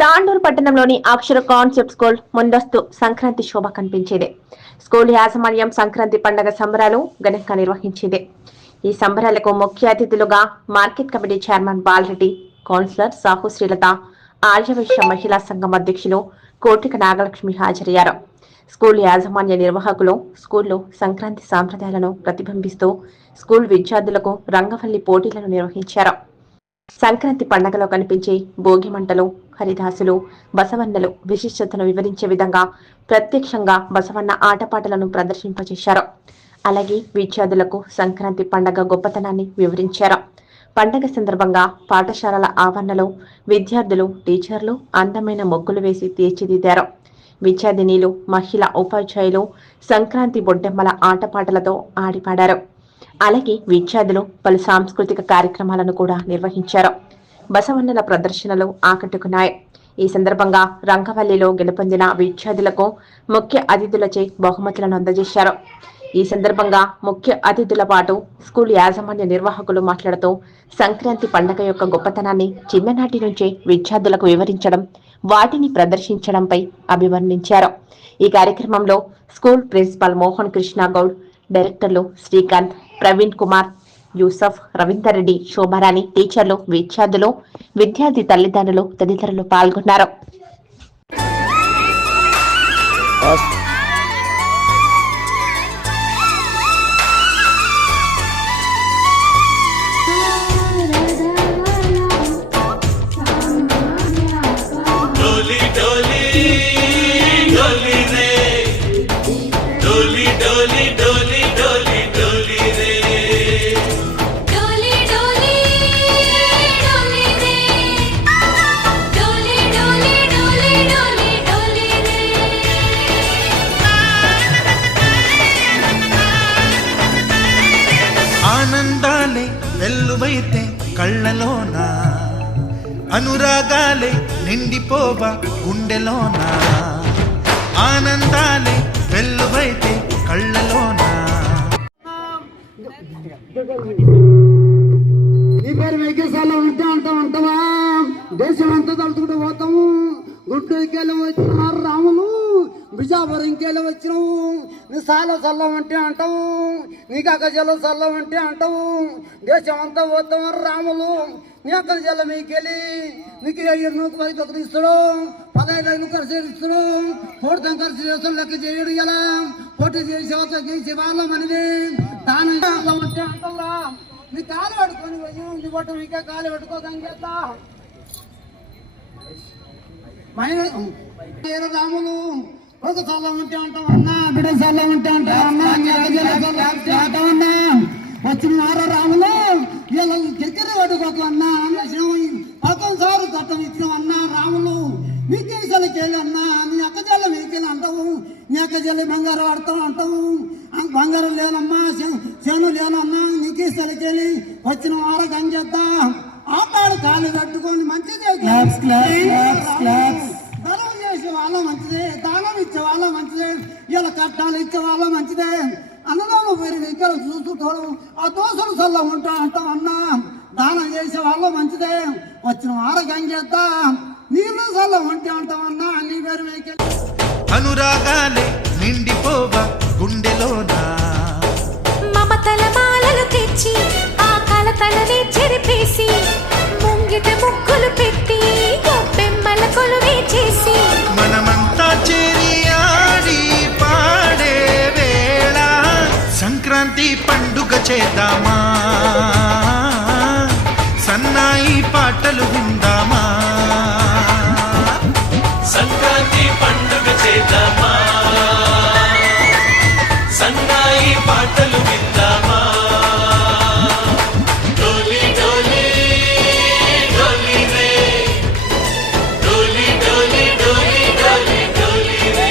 తాండూరు పట్టణంలోని అక్షర concept school ముందస్తు సంక్రాంతి శోభ కనిపించేది. స్కూల్ యాజమాన్యం సంక్రాంతి పండుగ సంబరాలు ఘనంగా నిర్వహించింది. ఈ సంబరాలకు ముఖ్య అతిథులుగా market committee chairman Balareddy, councillor Sahu Srilatha, Arya Vysya మహిళా సంఘం అధ్యక్షులు కోటిక నాగలక్ష్మి హాజరయ్యారు. స్కూల్ యాజమాన్య నిర్వాహకులు స్కూల్లో సంక్రాంతి సాంప్రదాయాలను ప్రతిబింబిస్తూ స్కూల్ విద్యార్థులకు రంగవల్లి పోటీలను నిర్వహించారు. సంక్రాంతి పండుగలో కనిపించే భోగి మంటలు, హరిదాసులు, బసవన్నలు విశిష్టతను వివరించే విధంగా ప్రత్యక్షంగా బసవన్న ఆటపాటలను ప్రదర్శింపజేశారు. అలాగే విద్యార్థులకు సంక్రాంతి పండుగ గొప్పతనాన్ని వివరించారు. పండుగ సందర్భంగా పాఠశాలల ఆవరణలో విద్యార్థులు, టీచర్లు అందమైన ముగ్గులు వేసి తీర్చిదిద్దారు. విద్యార్థినీలు, మహిళా ఉపాధ్యాయులు సంక్రాంతి బొడ్డెమ్మల ఆటపాటలతో ఆడిపాడారు. అలాగే విద్యార్థులు పలు సాంస్కృతిక కార్యక్రమాలను కూడా నిర్వహించారు. బసవన్నల ప్రదర్శనలు ఆకట్టుకున్నాయి. ఈ సందర్భంగా రంగవల్లిలో గెలుపొందిన విద్యార్థులకు ముఖ్య అతిథులచే బహుమతులను అందజేశారు. ఈ సందర్భంగా ముఖ్య అతిథుల పాటు స్కూల్ యాజమాన్య నిర్వాహకులు మాట్లాడుతూ సంక్రాంతి పండుగ యొక్క గొప్పతనాన్ని చిన్ననాటి నుంచే విద్యార్థులకు వివరించడం, వాటిని ప్రదర్శించడంపై అభివర్ణించారు. ఈ కార్యక్రమంలో స్కూల్ ప్రిన్సిపాల్ మోహన్ కృష్ణ గౌడ్, డైరెక్టర్లు శ్రీకాంత్, ప్రవీణ్ కుమార్, యూసఫ్, రవీందర్ రెడ్డి, శోభారాణి, టీచర్లు, విద్యార్థులు, విద్యార్థి తల్లిదండ్రులు తదితరులు పాల్గొన్నారు. ఆనందాలే వెల్లువైతే కళ్ళలోన, అనురాగాలే నిండిపోవా గుండెలోన. ఆనందాలే వెల్లువైతే కళ్ళలోన. నీ పేరు వెంకటేశ్వర్లో ఉంటే అంటావా, దేశం అంతా తలుచుకుంటూ పోతాము. గుంటూరుకెళ్ళి వచ్చిన రాములు, బిజాపురంకెళ్ళి వచ్చినావు. నీ సాల చల్లం అంటే అంటావు, నీకు అక్క జల చల్లం అంటే అంటావు. దేశం అంతా పోతాము రాములు, నీ అక్క జల మీకెళ్ళి నీకు 10 ఇస్తాడు, 15 ఖర్చు ఇస్తాడు. పూర్తం ఖర్చు చేస్తాడు, లెక్క చేయడు. ఎలా పోటీ చేసి గెలిచి వాళ్ళం అనేది దాని అంటే అంటావురా. నీ కాలు పట్టుకొని పోయి నీ పట్టు మీకే కాలు పెట్టుకోదని చేస్తా. రాములు ఒక చల్లం ఉంటే అంటావన్నా, బిడ్డ చల్లం ఉంటే అంటావన్నా, అంటావన్నా. వచ్చిన వార రాములు వీళ్ళ చక్కెర పట్టుకోకు అన్నా. పక్కన సారు చట్టం ఇచ్చినవన్నా రాములు. మీకేసలకి వెళ్ళి అన్నా, నీ అక్క జల్ల మీకెళ్ళి అంటావు. నీ అక్క జల్లి బంగారం ఆడతావు అంటావు. బంగారం లేనమ్మా, చేను లేనన్నా. నీకేసలకి వెళ్ళి వచ్చిన వార గంజేద్దా. ఆపాడు కాలు కట్టుకొని మంచిదే. ధనం చేసే వాళ్ళ మంచిదే, దానం ఇచ్చే వాళ్ళ మంచిదే, ఇలా కట్టాలు ఇచ్చే వాళ్ళ మంచిదే. అన్నదానం పేరు ఇక్కడ చూస్తుంటాడు. ఆ దోశలు చల్ల ఉంటా అంటావన్నా. దానం చేసే వాళ్ళ మంచిదే. వచ్చిన వార గంజేద్దా. నీళ్ళు చల్ల ఉంటే అంటావన్నా. నీ పేరు వెహికల్. అనురాగాలే నిండిపోవా గుండెలోన. మమతల మాలలు తెచ్చి ఆ కలతలని చెరిపేసి ముంగిట ముగ్గులు పెట్టి గొప్పెమ్మల కొలువే చేసి మనమంతా చేరి ఆడి పాడే వేళ సంక్రాంతి పండుగ చేద్దామా, సన్నాయి పాటలు విందామా. సంక్రాంతి పండుగ చేద్దామా, సన్నాయి పాటలు విందామా. డోలి డోలి డోలి రే, డోలి డోలి డోలి డోలి డోలి రే.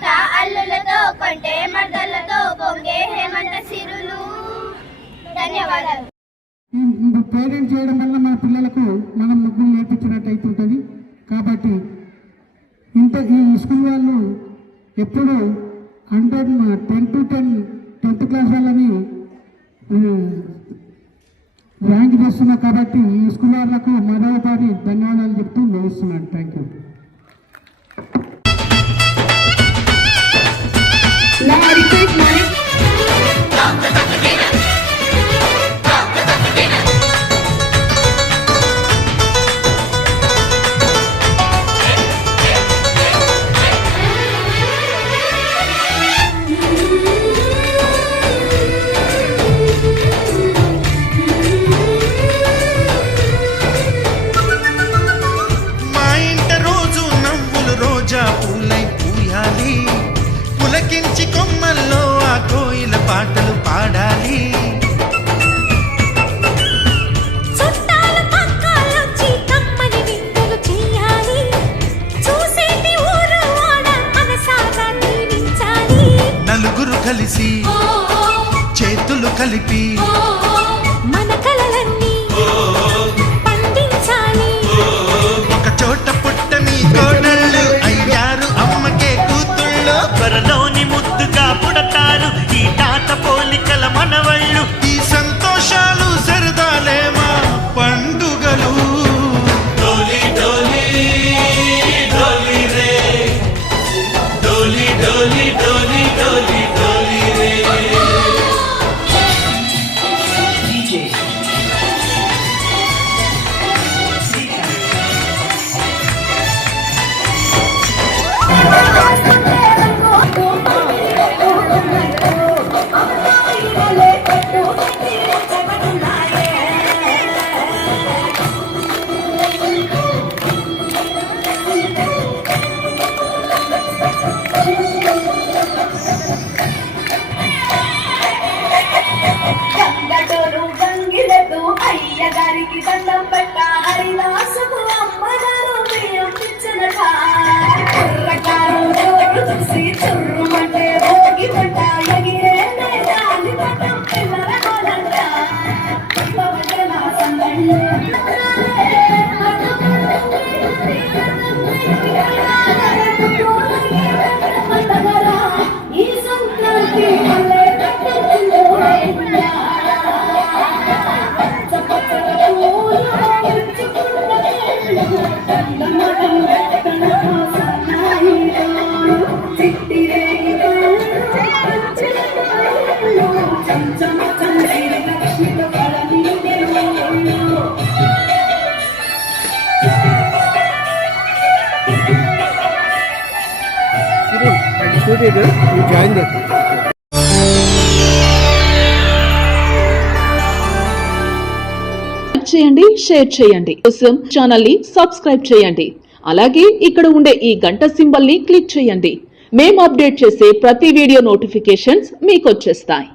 కొత్త అల్లులతో కొంటే మర్దలతో పొంగే హేమంత సిరులు. ధన్యవాదాలు. పేరెంట్ చేయడం వల్ల మన పిల్లలకు మనం ముగ్గులు నేర్పించినట్టు అవుతుంటుంది. కాబట్టి ఈ స్కూల్ వాళ్ళు ఎప్పుడు 10 to 10th క్లాస్ వాళ్ళని ర్యాంక్ చేస్తున్నారు. కాబట్టి ఈ స్కూల్ వాళ్ళకు మరోసారి ధన్యవాదాలు చెప్తూ ముగిస్తున్నాను. Thank you. పులకించి కొమ్మల్లో ఆ కోయిల పాటలు పాడాలి. చుట్టాలు పక్కాలొచ్చి కమ్మని విందులు చెయ్యాలి. చూసేటి ఊరు వాడ మనసారా దీవించాలి. నలుగురు కలిసి చేతులు కలిపి మన కలలన్నీ పండించాలి. ఒక చోట పుట్టని కోడళ్ళు అయ్యారు అమ్మకే కూతుళ్ళు. త్వరలోని ముద్దుగా పుడతారు ఈ తాత పోలికల మనవళ్ళు. ఈ సంతోషాలు సరదాలే మా పండుగలు. డోలి డోలి డోలి రే, డోలి డోలి డోలి డోలి డోలి రే. అయ్యగారికి దండం పెట్ట హరిదాసుకు అమ్మగారు బియ్యం పిచ్చనట. కుర్రకారు జోరు చూసి చుర్రుమంటే భోగి పంట ఎగిరే దాని పట్టం పిల్లల కోలంట. భజన సందళ్ళు ఈ సంక్రాంతి చేయండి, షేర్ చేయండి. కోసం ఛానల్ ని సబ్స్క్రైబ్ చేయండి. అలాగే ఇక్కడ ఉండే ఈ గంట సింబల్ ని క్లిక్ చేయండి. మేము అప్డేట్ చేసే ప్రతి వీడియో నోటిఫికేషన్స్ మీకు వచ్చేస్తాయి.